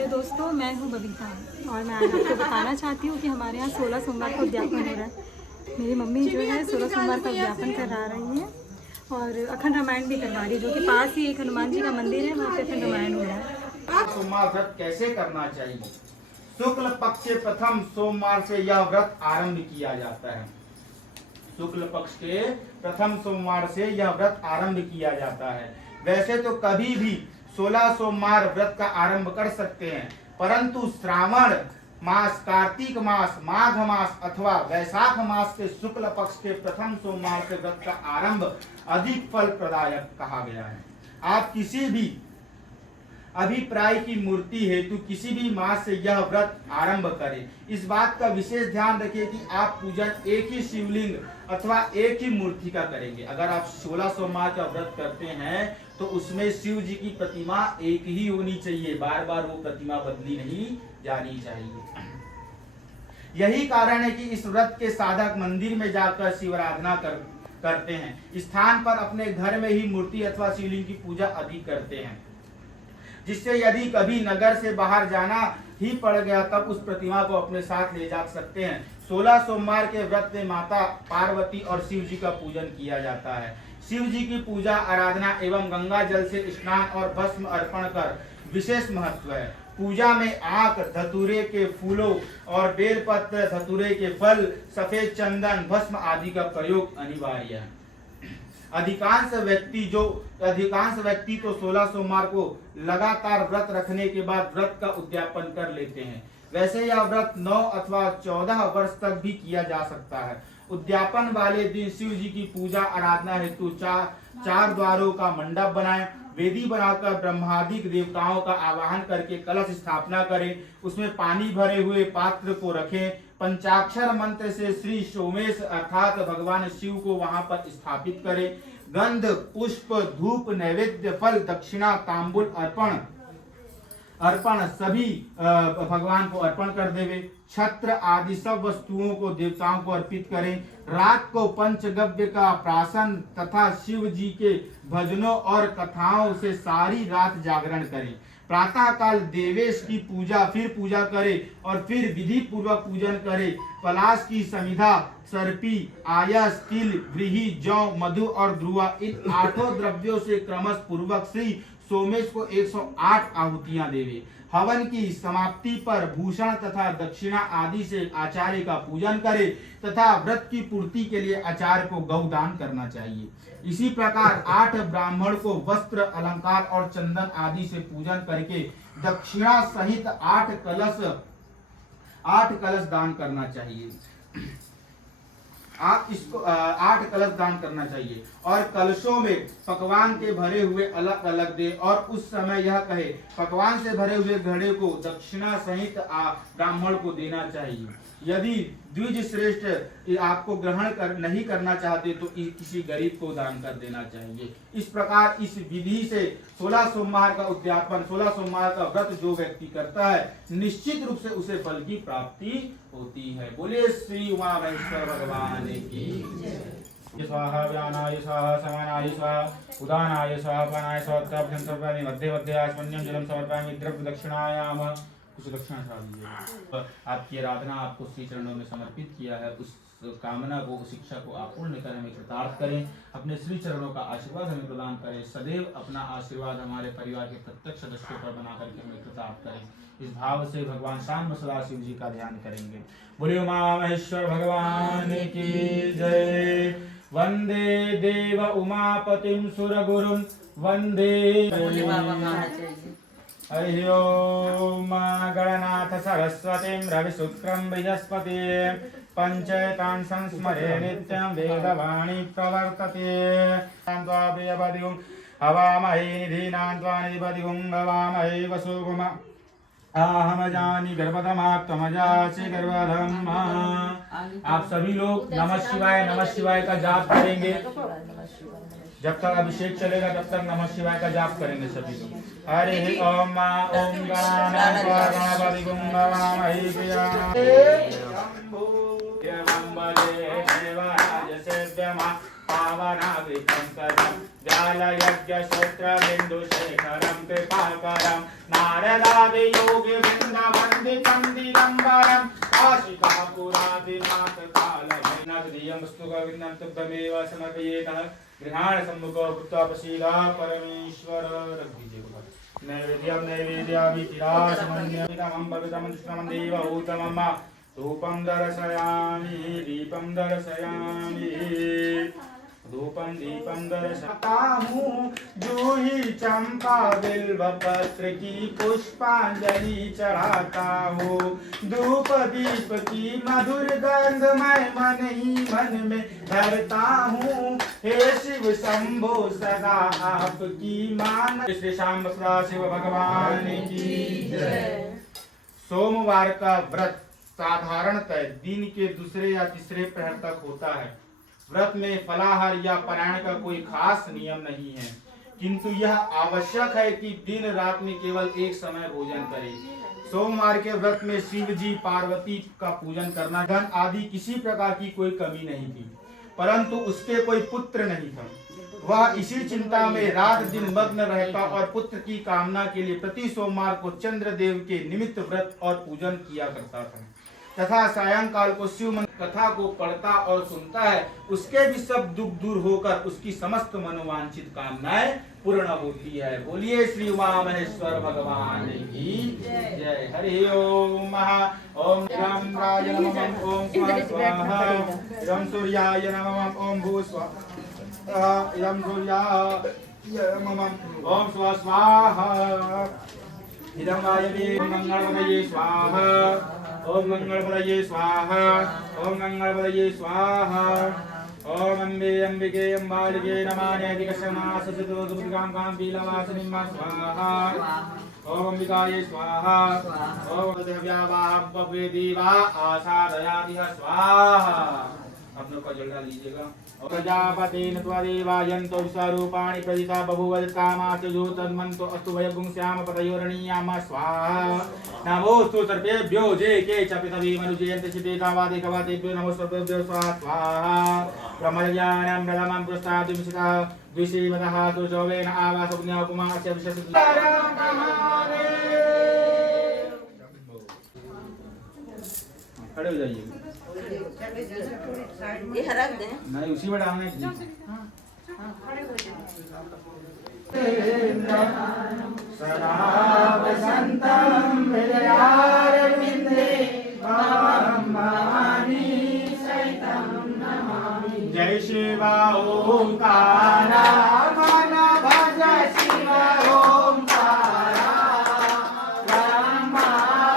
Hello दोस्तों, मैं हूँ बबीता और मैं आज आपको बताना चाहती हूँ कि हमारे यहाँ 16 सोमवार का उद्यापन हो रहा है। मेरी मम्मी जो है 16 सोमवार का उद्यापन करा रही है और अखंड रामायण भी करवा रही है, जो कि पास ही एक हनुमान जी का मंदिर है, वहाँ पे अखंड रामायण हो रहा है। सोमवार व्रत कैसे करना चाहिए? शुक्ल पक्ष के प्रथम सोमवार से यह व्रत आरंभ किया जाता है। शुक्ल पक्ष के प्रथम सोमवार से यह व्रत आरंभ किया जाता है। वैसे तो कभी भी 16 सोमवार व्रत का आरंभ कर सकते हैं, परंतु श्रावण मास, कार्तिक मास, माघ मास अथवा वैशाख मास के शुक्ल पक्ष के प्रथम सोमवार से व्रत का आरंभ अधिक फल प्रदायक कहा गया है। आप किसी भी अभिप्राय की मूर्ति हेतु किसी भी मास से यह व्रत आरंभ करें। इस बात का विशेष ध्यान रखें कि आप पूजन एक ही शिवलिंग अथवा एक ही मूर्ति का करेंगे। अगर आप 16 सोमवार का व्रत करते हैं तो उसमें शिव जी की प्रतिमा एक ही होनी चाहिए, बार बार वो प्रतिमा बदली नहीं जानी चाहिए। यही कारण है कि इस व्रत के साधक मंदिर में जाकर शिवाराधना करते हैं। स्थान पर अपने घर में ही मूर्ति अथवा शिवलिंग की पूजा अधिक करते हैं, जिससे यदि कभी नगर से बाहर जाना ही पड़ गया तब उस प्रतिमा को अपने साथ ले जा सकते हैं। 16 सोमवार के व्रत में माता पार्वती और शिव जी का पूजन किया जाता है। शिव जी की पूजा आराधना एवं गंगा जल से स्नान और भस्म अर्पण कर विशेष महत्व है। पूजा में आक, धतूरे के फूलों और बेलपत्र, धतूरे के फल, सफेद चंदन, भस्म आदि का प्रयोग अनिवार्य है। अधिकांश व्यक्ति तो 16 सोमवार को लगातार व्रत रखने के बाद व्रत का उद्यापन कर लेते हैं। वैसे यह व्रत 9 अथवा 14 वर्ष तक भी किया जा सकता है। उद्यापन वाले दिन शिव जी की पूजा आराधना हेतु चार द्वारों का मंडप बनाएं, वेदी बनाकर ब्रह्मादिक देवताओं का आवाहन करके कलश स्थापना करें, उसमें पानी भरे हुए पात्र को रखें, पंचाक्षर मंत्र से श्री सोमेश अर्थात भगवान शिव को वहां पर स्थापित करें, गंध, पुष्प, धूप, नैवेद्य, फल, दक्षिणा, तांबुल अर्पण सभी भगवान को अर्पण कर देवे। छत्र आदि सब वस्तुओं को देवताओं को अर्पित करें। रात को पंचगव्य का प्राशन तथा शिव जी के भजनों और कथाओं से सारी रात जागरण करें। प्रातः काल देवेश की फिर पूजा करें और फिर विधि पूर्वक पूजन करें। पलाश की समिधा, सर्पी, आयस, तिल, व्रीहि, जौ, मधु और ध्रुवा इन 8 द्रव्यों से क्रमश पूर्वक श्री सोमेश को 108 आहुतियां देवे। हवन की समाप्ति पर भूषण तथा दक्षिणा आदि से आचार्य का पूजन करे तथा व्रत की पूर्ति के लिए आचार्य को गौदान करना चाहिए। इसी प्रकार 8 ब्राह्मण को वस्त्र, अलंकार और चंदन आदि से पूजन करके दक्षिणा सहित 8 कलश दान करना चाहिए। आप इसको 8 कलश दान करना चाहिए और कलशों में पकवान के भरे हुए अलग अलग दे और उस समय यह कहे पकवान से भरे हुए घड़े को दक्षिणा सहित ब्राह्मण को देना चाहिए। यदि द्विज श्रेष्ठ आपको ग्रहण नहीं करना चाहते तो किसी गरीब को दान कर देना चाहिए। इस प्रकार इस विधि से 16 सोमवार का उद्यापन, 16 सोमवार का व्रत जो व्यक्ति करता है निश्चित रूप से उसे फल की प्राप्ति होती है। बोले श्री उमा महेश्वर भगवान की। स्वाहा व्यानाय स्वाहा समानाय स्वाहा उदानाय स्वाहा पानाय स्वाहा तर्पणं समर्पयामि मध्ये मध्ये आचमन्यं जलं समर्पयामि द्रव्य दक्षिणायाम। कुछ दक्षिणा चढ़ा दीजिए। आपकी आराधना आपको श्री चरणों में समर्पित किया है, उस कामना को, उस इच्छा को आप पूर्ण करें, हमें कृतार्थ करें, अपने श्री चरणों का आशीर्वाद हमें प्रदान करें। सदैव अपना आशीर्वाद हमारे परिवार के प्रत्येक सदस्यों पर बना करके हमें कृतार्थ करें। इस भाव से भगवान शाम सदा शिव जी का ध्यान करेंगे। बोले उमा महेश्वर भगवान की जय। वंदे देव उमापतिं सुरगुरुं वंदे। हरि ओम गणनाथ सरस्वतीं रविशुक्रं बृहस्पतिं पंचेतान् संस्मरे नित्यं वेदवाणी प्रवर्तते। प्रियपदिगुं हवामहे निधीनां त्वा निधिपदिगुं हवामहे वसुगुम आहमजानि गर्भधमा त्वमजासि गर्भधमा। आप सभी लोग नमः शिवाय का जाप करेंगे। जब तक अभिषेक चलेगा तब तक नमः शिवाय का जाप करेंगे सभी लोग। हरि ओम ओम गणानां त्वा गणपतिगुं पावनाग्रिकं करं जालयज्ञ सूत्र बिंदु शेखरं कृपाकरं नारदादि योगी वृंदावन्दितं दिगंबरं काशिकापुरादिनाथ कालभैरवनाथ दियं स्तुगविन्दं तुभ्यमेव समर्पयेतः गृहाण सम्मुखो भूत्वा प्रसीदा परमेश्वर रघुजीव नैवेद्यं नैवेद्याभितिरासमन्यमिदमं भवितमं दुष्टमं देवहूतमं धूपं दर्शयामि दीपं दर्शयामि धूपं दीपं दर्शता हूँ जूही चंपा बिल्व पत्र की पुष्पांजलि चढ़ाता हूँ धूप दीप की मधुर गंध मैं मन ही मन में धरता हूँ हे शिव शंभो सदा आपकी मान श्री श्याम सदा शिव भगवान की जय। सोमवार का व्रत साधारणतः दिन के दूसरे या तीसरे प्रहर तक होता है। व्रत में फलाहार या पारायण का कोई खास नियम नहीं है, किंतु यह आवश्यक है कि दिन रात में केवल एक समय भोजन करें। सोमवार के व्रत में शिव जी पार्वती का पूजन करना, धन आदि किसी प्रकार की कोई कमी नहीं थी, परंतु उसके कोई पुत्र नहीं था। वह इसी चिंता में रात दिन मग्न रहता और पुत्र की कामना के लिए प्रति सोमवार को चंद्रदेव के निमित्त व्रत और पूजन किया करता था तथा सायंकाल को शिव मंत्र कथा को पढ़ता और सुनता है। उसके भी सब दुख दूर होकर उसकी समस्त मनोवांछित कामनाएं पूर्ण होती है। बोलिए श्री उमा महेश्वर भगवान की जय। हरि ओम ओम राम राज नमः ओम स्वाहा इदं सूर्याय नमः ओम भू स्वाहा इदं सूर्याय नमः ओम स्वाहा इदं वायवे मंगलमये स्वाहा ओम मंगलपदये स्वाहा ओम मंगलपदये स्वाहा ओम अम्बे अंबिके अम्बालिके नमान्यधिकशनाससतो सुभद्रां कान्तिलवासिनीं स्वाहा ओम अंबिकायै स्वाहा ओम व्यावाहं पवेदिवा आसादयातिह स्वाहा। अपनों का जल डाल लीजिएगा। प्रजापतेन त्वदेवायन्तो विश्वरूपाणि प्रदिता बभूवदत्तामास्य जो तन्मन्तो अस्तु वयगुं श्याम पतयोरणीयाम स्वाहा। नमोस्तु सर्वेभ्यो जे के च पृथ्वी मनुजयन्ति सिद्धेकावादेकवादेभ्यो नमो सर्वेभ्यो स्वाहा। ब्रह्मज्ञानं प्रथमं पुरस्ताद्विंशतः द्विश्रीमतः सुचोवेन आवासपुण्य उपमास्य विशेषः। खड़े हो जाइए। ये हरा दें नहीं उसी में डालना है। सदा वसंतम हृदयारविंदे भवानी सहितं नमामि। जय शिवा ओंकारा मन भज शिव ओंकारा ब्रह्मा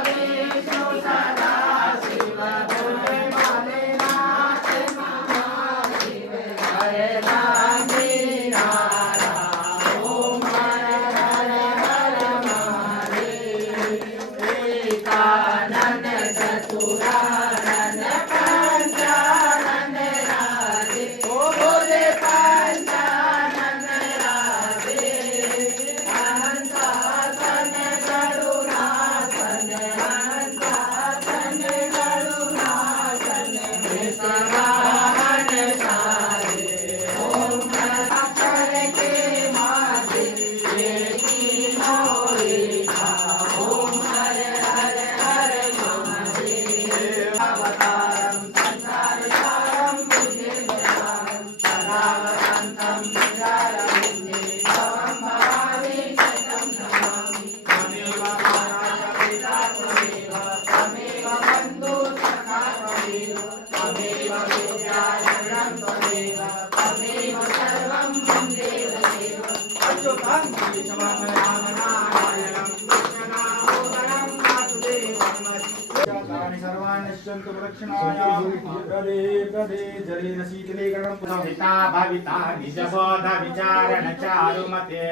विष्णु सदा शिव भोलेनाथ महादेव हरे राधे राधा ओम हर हर हर महादेव एकानन चतुरानन पंचानन राधे ओ बोले पंचानन राधे अनंतासन करुणासन अनंतासन करुणासन विश्ववाहन सारे ओम अक्षर के माधे तीनों रेखा ओम हर हर हर महादेव अवतारं संसार सारं बुद्धिर्भयां सदा वसन्तं विचारविन्दे भवं भवामि शतं नमामि। त्वमेव माता पिता त्वमेव त्वमेव बन्धु सखा त्वमेव त्वमेव विद्या शरणं त्वमेव त्वमेव सर्वं मन्देव देव अच्युतं केशवं रामनारायणं कृष्णदामोदरं वासुदेवं तानि सर्वाणि नश्यन्तु प्रदक्षिणायां प्रदे प्रदे जलेन शीतलीकरणं पुनः भविता निजबोध विचारण चारुमते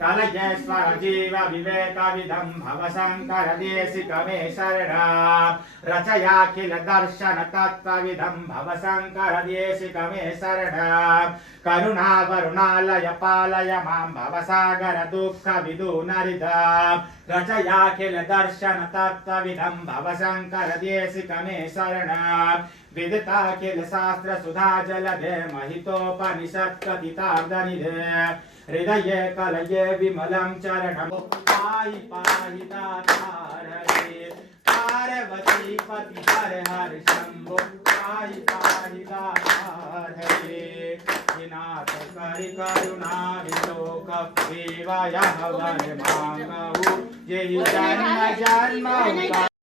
कलयेश्वर जीव विवेकविदं भवशङ्कर देशिकमे शरणं रचयाखिल दर्शन तत्त्वविदं भवशङ्कर देशिकमे शरणं करुणा वरुणालय पालय मां भवसागर दुःख विदुनरिदं रचयाखिल दर्शन तत्त्वविदं भवशङ्कर देशिकमे शरणं विदिताखिल शास्त्र सुधा जलधे महितोपनिषत् कथितार्धनिधे हृदय कलये विमलं चरणं पाहि पाहि दातार हरे पार्वती पति हर हर शंभो पाहि पाहि दातार हरे नाथ करि करुणा विलोक सेवाया वर मांगहु जेहि जन्म जन्म